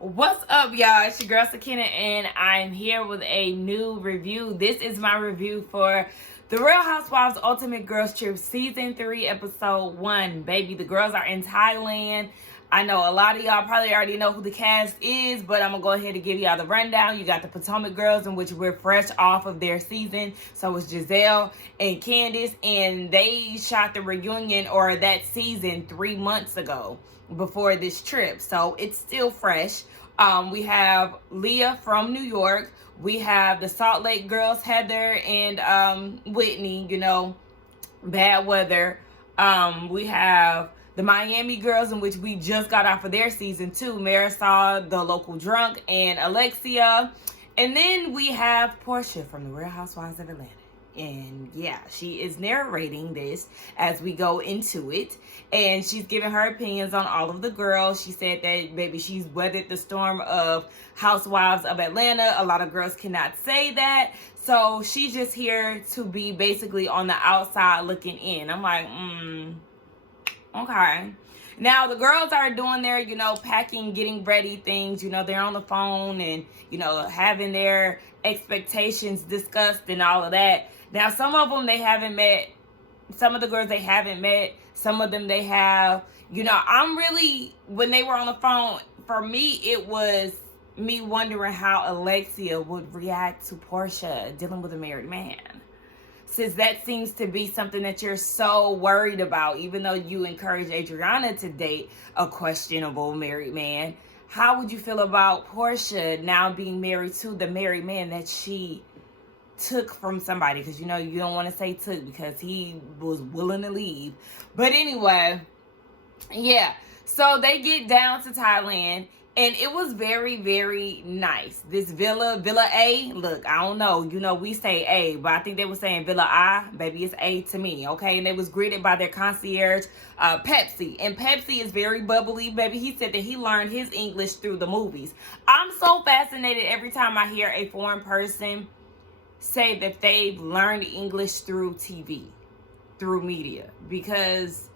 What's up, y'all? It's your girl Sakina, and I'm here with a new review. This is my review for The Real Housewives Ultimate Girls Trip Season 3, Episode 1. Baby, the girls are in Thailand. I know a lot of y'all probably already know who the cast is, but I'm going to go ahead and give y'all the rundown. You got the Potomac girls, in which we're fresh off of their season. So it's Giselle and Candace, and they shot the reunion or that season 3 months ago before this trip. So it's still fresh. We have Leah from New York. We have the Salt Lake girls, Heather and Whitney, bad weather. We have the Miami girls, in which we just got off of their season 2. Marisol, the local drunk, and Alexia. And then we have Portia from the Real Housewives of Atlanta. And yeah, she is narrating this as we go into it. And she's giving her opinions on all of the girls. She said that, baby, she's weathered the storm of Housewives of Atlanta. A lot of girls cannot say that. So she's just here to be basically on the outside looking in. I'm like, okay. Now, the girls are doing their, packing, getting ready things. They're on the phone and, having their expectations discussed and all of that. Now, some of them they haven't met. Some of the girls they haven't met. Some of them they have. I'm really, when they were on the phone, for me, it was me wondering how Alexia would react to Portia dealing with a married man. Since that seems to be something that you're so worried about, even though you encourage Adriana to date a questionable married man, how would you feel about Portia now being married to the married man that she took from somebody? Because, you don't want to say took because he was willing to leave. But anyway, yeah. So they get down to Thailand. And it was very, very nice. This Villa A, look, I don't know. We say A, but I think they were saying Villa I. Baby, it's A to me, okay? And they was greeted by their concierge, Pepsi. And Pepsi is very bubbly, baby. He said that he learned his English through the movies. I'm so fascinated every time I hear a foreign person say that they've learned English through TV, through media. Because,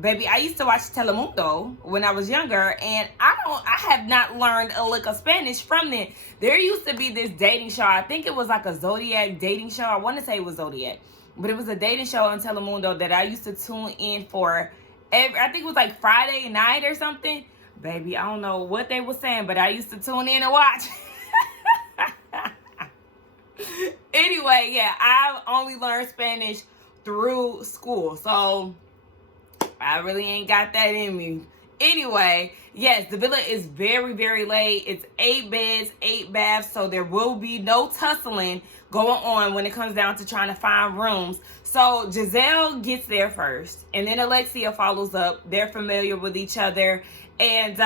baby, I used to watch Telemundo when I was younger, and I have not learned a lick of Spanish from them. There used to be this dating show. I think it was like a Zodiac dating show. I want to say it was Zodiac, but it was a dating show on Telemundo that I used to tune in for I think it was like Friday night or something. Baby, I don't know what they were saying, but I used to tune in and watch. Anyway, yeah, I only learned Spanish through school, so I really ain't got that in me. Anyway, yes, the villa is very, very late. It's 8 beds, 8 baths, so there will be no tussling going on when it comes down to trying to find rooms. So Giselle gets there first, and then Alexia follows up. They're familiar with each other, and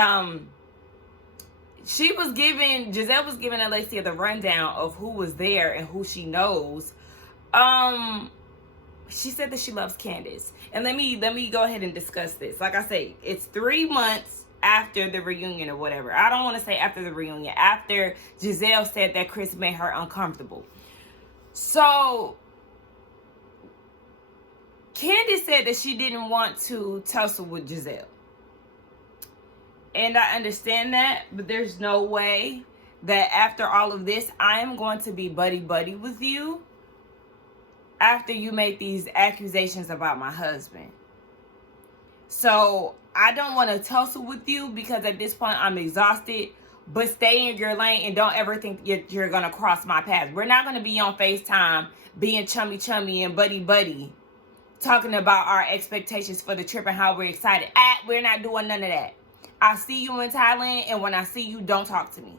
Giselle was giving Alexia the rundown of who was there and who she knows. She said that she loves Candace. And let me go ahead and discuss this. Like I say, it's 3 months after the reunion or whatever. I don't want to say after the reunion. After Giselle said that Chris made her uncomfortable. So Candace said that she didn't want to tussle with Giselle. And I understand that, but there's no way that after all of this, I am going to be buddy-buddy with you after you make these accusations about my husband. So I don't want to tussle with you because at this point I'm exhausted, but stay in your lane and don't ever think you're going to cross my path. We're not going to be on FaceTime being chummy and buddy talking about our expectations for the trip and how we're excited. We're not doing none of that. I see you in Thailand, and when I see you, don't talk to me.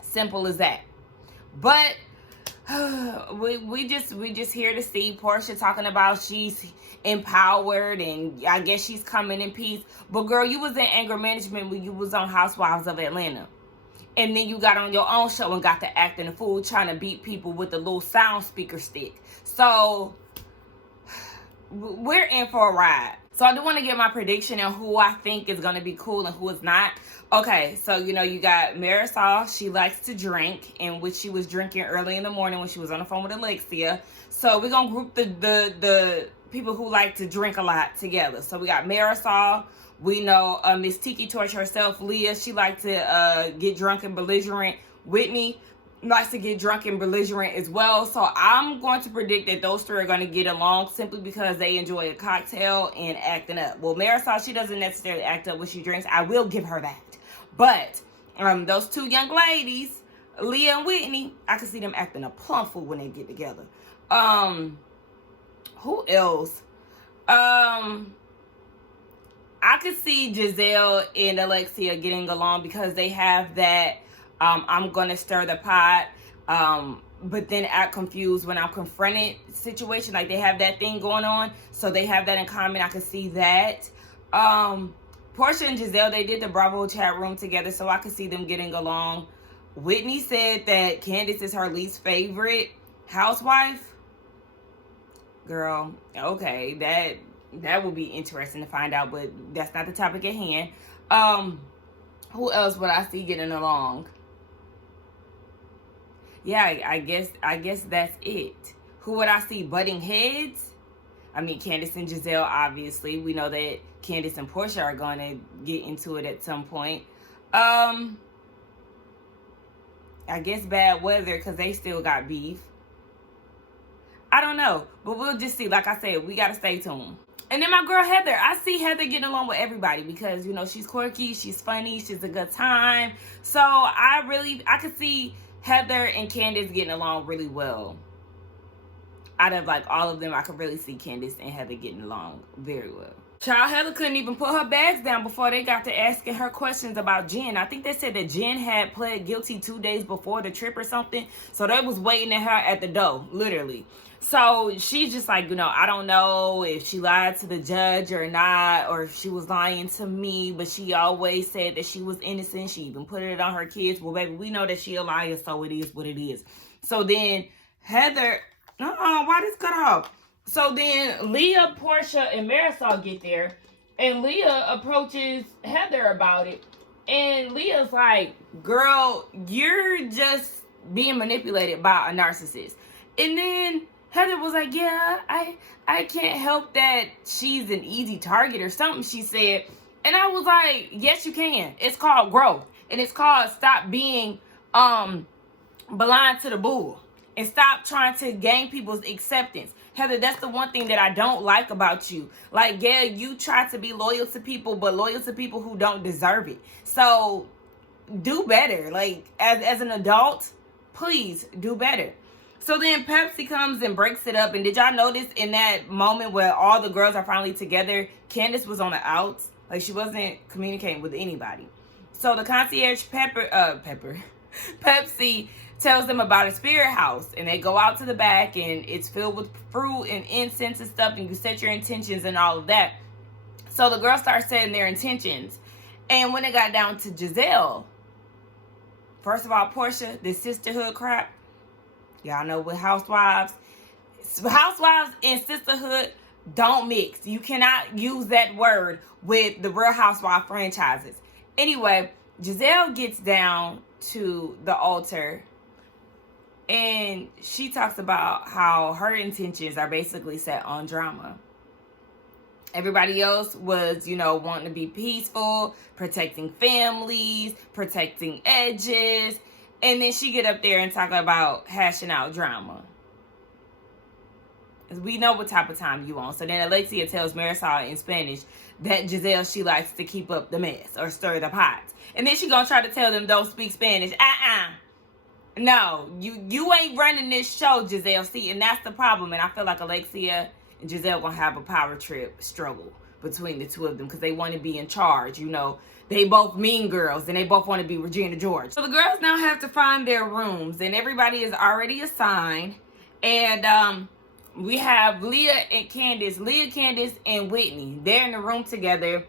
Simple as that. But we just here to see Portia talking about she's empowered and I guess she's coming in peace. But girl, you was in anger management when you was on Housewives of Atlanta. And then you got on your own show and got to acting a fool trying to beat people with a little sound speaker stick. So we're in for a ride. So I do want to get my prediction on who I think is going to be cool and who is not. Okay, so, you got Marisol. She likes to drink, in which she was drinking early in the morning when she was on the phone with Alexia. So we're going to group the people who like to drink a lot together. So we got Marisol, We know Miss Tiki Torch herself, Leah, she likes to get drunk and belligerent. Whitney likes to get drunk and belligerent as well. So I'm going to predict that those three are going to get along simply because they enjoy a cocktail and acting up. Well, Marisol, she doesn't necessarily act up when she drinks. I will give her that. But those two young ladies, Leah and Whitney, I can see them acting a plumb fool when they get together. Who else? I could see Giselle and Alexia getting along because they have that I'm gonna stir the pot, but then act confused when I'm confronted situation. Like they have that thing going on, so they have that in common. I could see that. Portia and Giselle, they did the Bravo chat room together, so I could see them getting along. Whitney said that Candace is her least favorite housewife. Girl, okay, that would be interesting to find out, but that's not the topic at hand. Who else would I see getting along? Yeah, I guess that's it. Who would I see butting heads? I mean, Candace and Giselle, obviously. We know that Candace and Portia are going to get into it at some point. I guess bad weather because they still got beef. I don't know, but we'll just see. Like I said, we got to stay tuned. And then my girl Heather, I see Heather getting along with everybody because, you know, she's quirky, she's funny, she's a good time. So I could see Heather and Candace getting along really well. Out of like all of them, I could really see Candace and Heather getting along very well. Child, Heather couldn't even put her bags down before they got to asking her questions about Jen. I think they said that Jen had pled guilty 2 days before the trip or something. So they was waiting at her at the door, literally. So she's just like, you know, I don't know if she lied to the judge or not, or if she was lying to me, but she always said that she was innocent. She even put it on her kids. Well, baby, we know that she a liar, so it is what it is. So then Heather, why this cut off? So then Leah, Portia, and Marisol get there, and Leah approaches Heather about it. And Leah's like, girl, you're just being manipulated by a narcissist. And then Heather was like, yeah, I can't help that she's an easy target or something, she said. And I was like, yes, you can. It's called growth. And it's called stop being blind to the bull. And stop trying to gain people's acceptance. Heather, that's the one thing that I don't like about you. Like, yeah, you try to be loyal to people, but loyal to people who don't deserve it. So do better. Like, as an adult, please do better. So then Pepsi comes and breaks it up. And did y'all notice in that moment where all the girls are finally together, Candace was on the outs. Like, she wasn't communicating with anybody. So the concierge Pepsi tells them about a spirit house. And they go out to the back and it's filled with fruit and incense and stuff. And you set your intentions and all of that. So the girls start setting their intentions. And when it got down to Giselle, first of all, Portia, this sisterhood crap. Y'all know with Housewives and sisterhood don't mix. You cannot use that word with the Real Housewives franchises. Anyway, Giselle gets down to the altar and she talks about how her intentions are basically set on drama. Everybody else was, you know, wanting to be peaceful, protecting families, protecting edges. And then she get up there and talk about hashing out drama. We know what type of time you on. So then Alexia tells Marisol in Spanish that Giselle, she likes to keep up the mess or stir the pot. And then she gonna try to tell them don't speak Spanish. No, you ain't running this show, Giselle. See, and that's the problem. And I feel like Alexia and Giselle gonna have a power trip struggle between the two of them because they want to be in charge, you know. They both mean girls, and they both want to be Regina George. So the girls now have to find their rooms, and everybody is already assigned. And we have Leah, Candace, and Whitney. They're in the room together.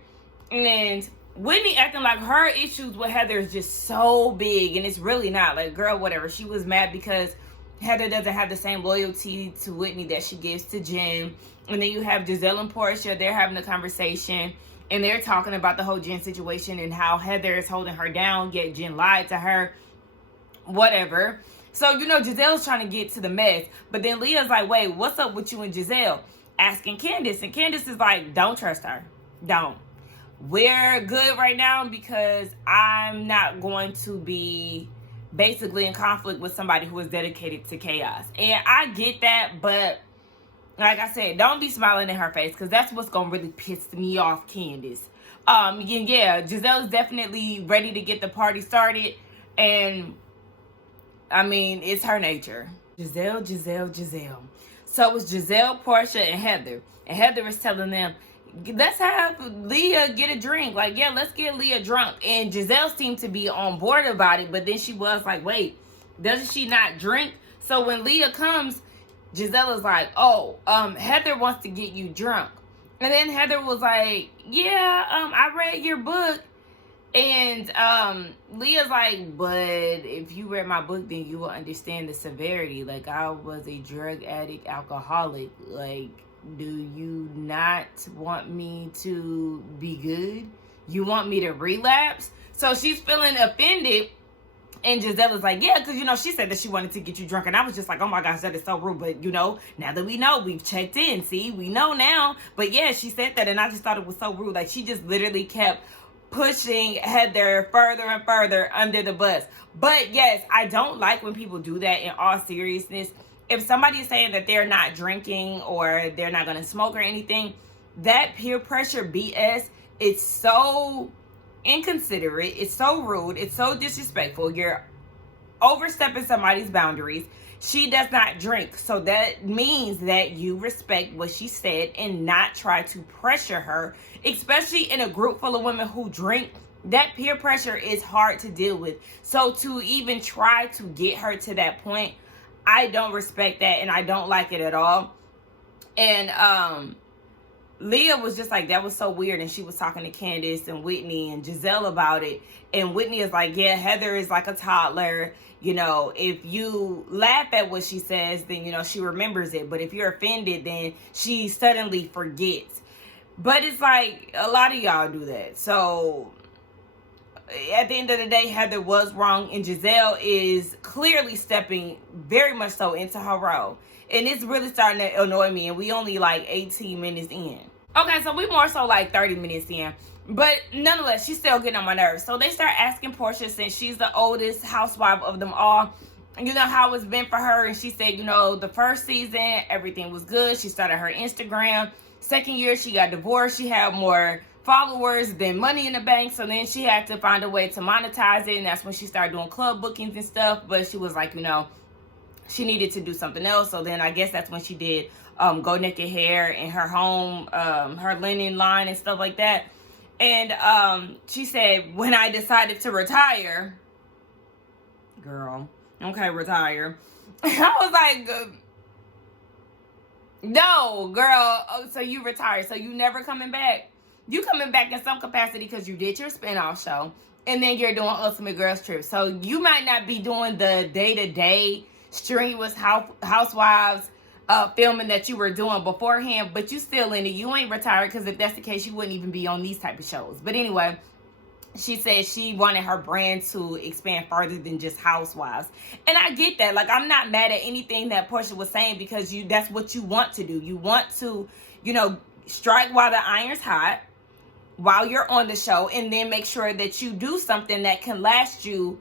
And Whitney acting like her issues with Heather is just so big, and it's really not. Like, girl, whatever. She was mad because Heather doesn't have the same loyalty to Whitney that she gives to Jen. And then you have Giselle and Portia. They're having a conversation. And they're talking about the whole Jen situation and how Heather is holding her down, yet Jen lied to her, whatever. So, you know, Giselle's trying to get to the mess. But then Leah's like, wait, what's up with you and Giselle? Asking Candace. And Candace is like, don't trust her. Don't. we're good right now because I'm not going to be basically in conflict with somebody who is dedicated to chaos. And I get that, but like I said, don't be smiling in her face, because that's what's gonna really piss me off, Candace. Yeah, Giselle's definitely ready to get the party started, and I mean, it's her nature. Giselle. So it's Giselle, Portia, and Heather. And Heather is telling them, let's have Leah get a drink. Like, yeah, let's get Leah drunk. And Giselle seemed to be on board about it, but then she was like, wait, doesn't she not drink? So when Leah comes, Giselle is like, oh, Heather wants to get you drunk. And then Heather was like, yeah, I read your book. And Leah's like, but if you read my book, then you will understand the severity. Like, I was a drug addict, alcoholic. Like, do you not want me to be good? You want me to relapse? So she's feeling offended. And Giselle is like, yeah, because, she said that she wanted to get you drunk. And I was just like, oh, my gosh, that is so rude. But, now that we know, we've checked in. See, we know now. But, yeah, she said that. And I just thought it was so rude. Like, she just literally kept pushing Heather further and further under the bus. But, yes, I don't like when people do that, in all seriousness. If somebody is saying that they're not drinking or they're not going to smoke or anything, that peer pressure BS is so inconsiderate, it's so rude, it's so disrespectful. You're overstepping somebody's boundaries. She does not drink, so that means that you respect what she said and not try to pressure her, especially in a group full of women who drink. That peer pressure is hard to deal with. So to even try to get her to that point, I don't respect that, and I don't like it at all. And Leah was just like, that was so weird. And she was talking to Candace and Whitney and Giselle about it. And Whitney is like, yeah, Heather is like a toddler. If you laugh at what she says, then, she remembers it. But if you're offended, then she suddenly forgets. But it's like, a lot of y'all do that. So at the end of the day, Heather was wrong. And Giselle is clearly stepping very much so into her role. And it's really starting to annoy me. And we only like 18 minutes in. Okay, so we more so like 30 minutes in. But nonetheless, she's still getting on my nerves. So they start asking Portia, since she's the oldest housewife of them all, how it's been for her. And she said, the first season, everything was good. She started her Instagram. Second year, she got divorced. She had more followers than money in the bank. So then she had to find a way to monetize it. And that's when she started doing club bookings and stuff. But she was like, she needed to do something else. So then I guess that's when she did Go Naked Hair in her home, her linen line and stuff like that. And she said, when I decided to retire, girl, okay, retire. I was like, no, girl. Oh, so you retired. So you never coming back? You coming back in some capacity because you did your spinoff show. And then you're doing Ultimate Girls Trip. So you might not be doing the day-to-day strenuous housewives filming that you were doing beforehand, but you still in it. You ain't retired, because if that's the case, you wouldn't even be on these type of shows. But anyway, she said she wanted her brand to expand further than just housewives. And I get that. Like, I'm not mad at anything that Portia was saying, because that's what you want to do. You want to, strike while the iron's hot, while you're on the show, and then make sure that you do something that can last you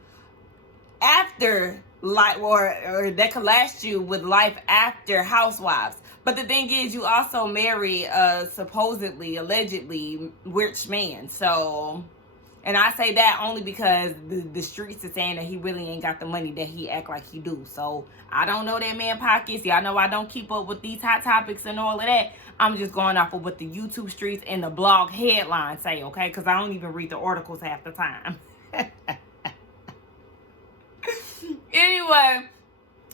after life, or that can last you with life after Housewives. But the thing is, you also marry a supposedly, allegedly rich man. So, and I say that only because the streets are saying that he really ain't got the money that he act like he do. So I don't know that man pockets. Y'all know I don't keep up with these hot topics and all of that. I'm just going off of what the YouTube streets and the blog headlines say, okay? Because I don't even read the articles half the time. Anyway,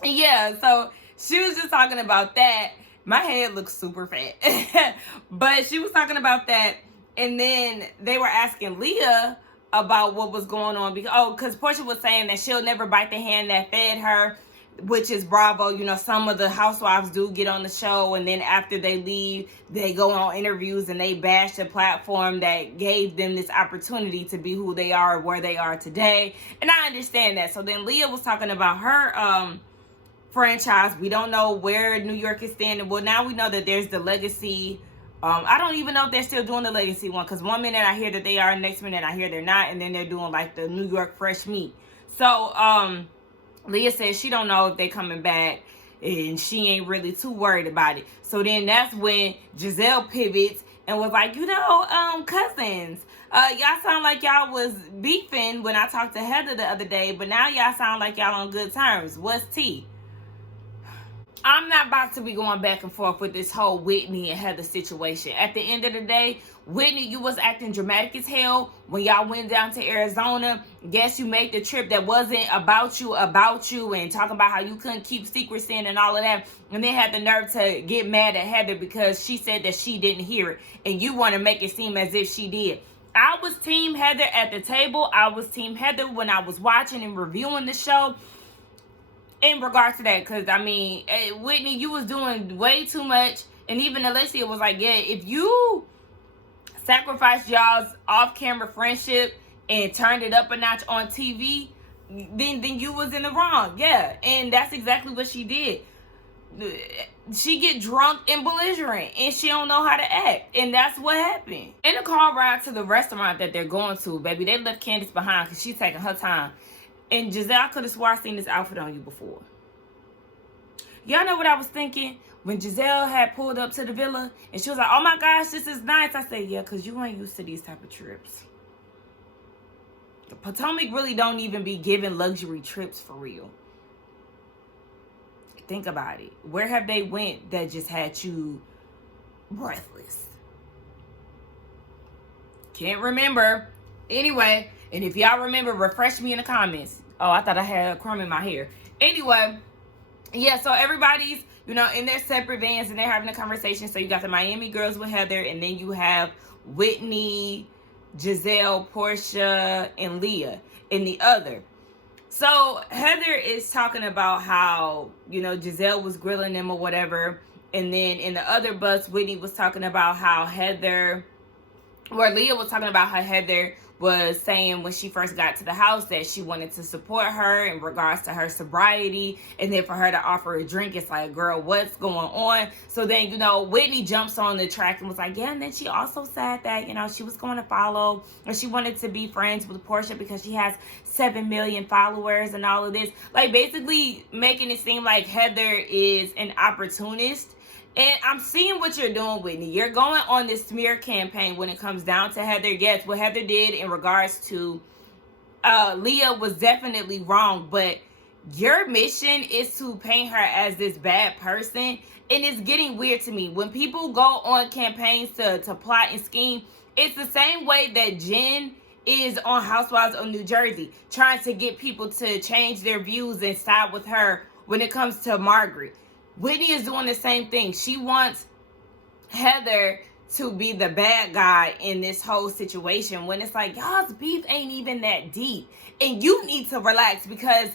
yeah, so she was just talking about that. My head looks super fat. But she was talking about that, and then they were asking Leah about what was going on. Because Portia was saying that she'll never bite the hand that fed her, which is bravo. Some of the housewives do get on the show, and then after they leave, they go on interviews and they bash the platform that gave them this opportunity to be who they are, where they are today. And I understand that. So then Leah was talking about her franchise. We don't know where New York is standing. Well, now we know that there's the Legacy I don't even know if they're still doing the legacy one, because one minute I hear that they are, next minute I hear they're not, and then they're doing like the New York fresh meat. So Leah says she don't know if they coming back, and she ain't really too worried about it. So then that's when Giselle pivots and was like, cousins, y'all sound like y'all was beefing when I talked to Heather the other day, but now y'all sound like y'all on good terms. What's tea? I'm not about to be going back and forth with this whole Whitney and Heather situation. At the end of the day, Whitney, you was acting dramatic as hell when y'all went down to Arizona. Guess you made the trip that wasn't about you, and talking about how you couldn't keep secrecy and all of that. And then had the nerve to get mad at Heather because she said that she didn't hear it. And you want to make it seem as if she did. I was team Heather at the table. I was team Heather when I was watching and reviewing the show. In regards to that, because Whitney, you was doing way too much, and even Alicia was like, yeah, if you sacrificed y'all's off-camera friendship and turned it up a notch on TV, then you was in the wrong. Yeah, and that's exactly what she did. She get drunk and belligerent, and she don't know how to act, and that's what happened. In the car ride to the restaurant that they're going to, baby, they left Candace behind because she's taking her time. And Giselle, I could have swore I seen this outfit on you before. Y'all know what I was thinking? When Giselle had pulled up to the villa, and she was like, oh my gosh, this is nice. I said, yeah, because you ain't used to these type of trips. The Potomac really don't even be giving luxury trips for real. Think about it. Where have they went that just had you breathless? Can't remember. Anyway, and if y'all remember, refresh me in the comments. Oh, I thought I had a crumb in my hair. Anyway, yeah, so everybody's, in their separate vans, and they're having a conversation. So you got the Miami girls with Heather, and then you have Whitney, Giselle, Portia, and Leah in the other. So Heather is talking about how, Giselle was grilling them or whatever. And then in the other bus, Whitney was talking about how Leah was talking about how Heather was saying when she first got to the house that she wanted to support her in regards to her sobriety, and then for her to offer a drink, it's like, girl, what's going on? So then, Whitney jumps on the track and was like, yeah, and then she also said that, she was going to follow, or she wanted to be friends with Portia because she has 7 million followers and all of this. Like, basically making it seem like Heather is an opportunist. And I'm seeing what you're doing, Whitney. You're going on this smear campaign when it comes down to Heather. Yes, what Heather did in regards to Leah was definitely wrong. But your mission is to paint her as this bad person. And it's getting weird to me. When people go on campaigns to plot and scheme, it's the same way that Jen is on Housewives of New Jersey, trying to get people to change their views and side with her when it comes to Margaret. Whitney is doing the same thing. She wants Heather to be the bad guy in this whole situation when it's like, y'all's beef ain't even that deep. And you need to relax because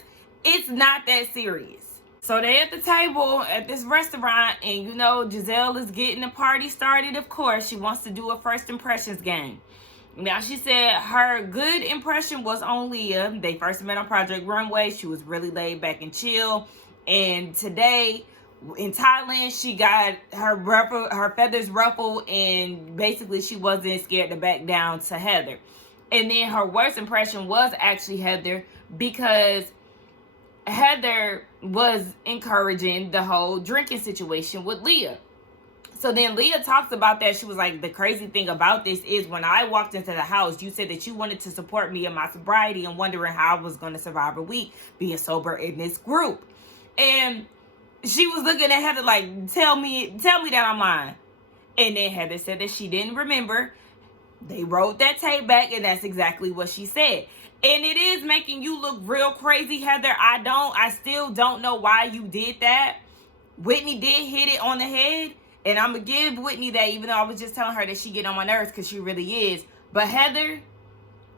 it's not that serious. So they're at the table at this restaurant, and Giselle is getting the party started. Of course, she wants to do a first impressions game. Now, she said her good impression was on Leah. They first met on Project Runway. She was really laid back and chill. And today, in Thailand, she got her feathers ruffled, and basically she wasn't scared to back down to Heather. And then her worst impression was actually Heather, because Heather was encouraging the whole drinking situation with Leah. So then Leah talks about that. She was like, the crazy thing about this is when I walked into the house, you said that you wanted to support me in my sobriety and wondering how I was going to survive a week being sober in this group. And she was looking at Heather like, tell me that I'm lying. And then Heather said that she didn't remember. They wrote that tape back, and that's exactly what she said. And it is making you look real crazy, Heather. I still don't know why you did that. Whitney did hit it on the head, and I'm going to give Whitney that, even though I was just telling her that she get on my nerves, because she really is. But Heather,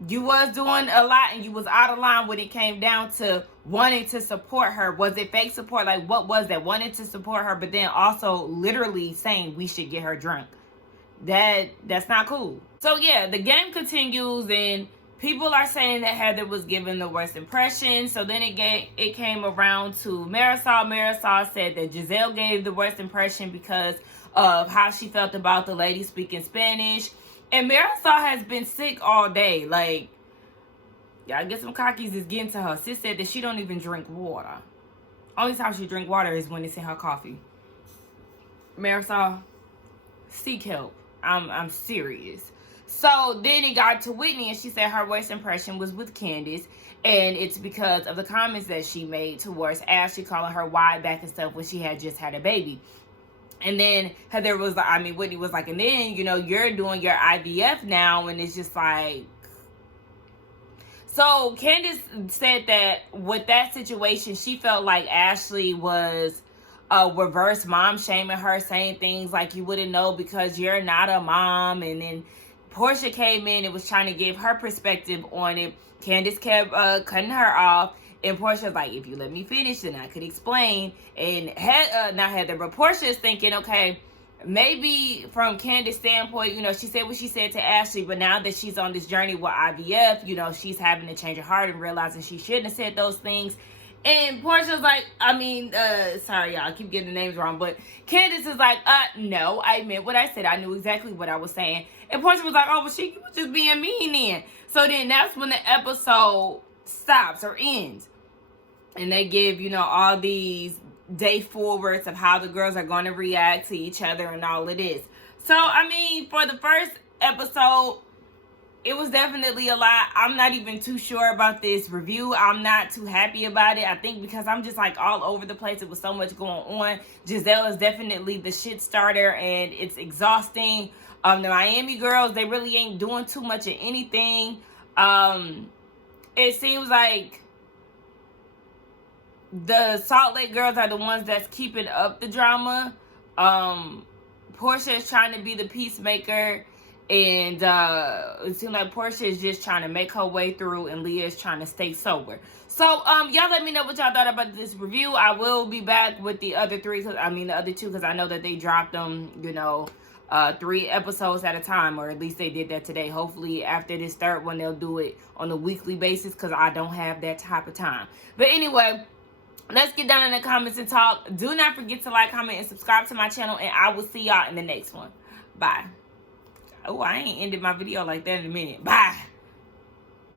you was doing a lot, and you was out of line when it came down to wanting to support her. Was it fake support? Like, what was that? Wanting to support her, but then also literally saying we should get her drunk. That's not cool. So yeah, the game continues, and people are saying that Heather was given the worst impression. So then it came around to Marisol. Marisol said that Giselle gave the worst impression because of how she felt about the lady speaking Spanish. And Marisol has been sick all day. Like, y'all get some cockies is getting to her. Sis said that she don't even drink water. Only time she drink water is when it's in her coffee. Marisol, seek help. I'm serious. So then it got to Whitney, and she said her worst impression was with Candace, and it's because of the comments that she made towards Ashley, calling her wide back and stuff when she had just had a baby. And then Heather was like, I mean, Whitney was like, and then, you know, you're doing your IVF now, and it's just like. So Candace said that with that situation, she felt like Ashley was reverse mom shaming her, saying things like you wouldn't know because you're not a mom. And then Portia came in and was trying to give her perspective on it. Candace kept cutting her off. And Portia was like, if you let me finish, then I could explain. And not Heather, but Portia is thinking, okay, maybe from Candace's standpoint, you know, she said what she said to Ashley, but now that she's on this journey with IVF, you know, she's having to change her heart and realizing she shouldn't have said those things. And Portia's like, sorry, y'all, I keep getting the names wrong, but Candace is like, no, I meant what I said. I knew exactly what I was saying. And Portia was like, oh, well, she was just being mean then. So then that's when the episode stops or ends. And they give, you know, all these day forwards of how the girls are going to react to each other and all of this. So, I mean, for the first episode, it was definitely a lot. I'm not even too sure about this review. I'm not too happy about it. I think because I'm just like all over the place. It was so much going on. Giselle is definitely the shit starter and it's exhausting. The Miami girls, they really ain't doing too much of anything. It seems like the Salt Lake girls are the ones that's keeping up the drama. Portia is trying to be the peacemaker. And it seems like Portia is just trying to make her way through, and Leah is trying to stay sober. So, y'all let me know what y'all thought about this review. I will be back with the other three, the other two, because I know that they dropped them, you know, 3 episodes at a time, or at least they did that today. Hopefully, after this third one, they'll do it on a weekly basis, because I don't have that type of time. But anyway, let's get down in the comments and talk. Do not forget to like, comment, and subscribe to my channel, and I will see y'all in the next one. Bye. Oh, I ain't ended my video like that in a minute. Bye.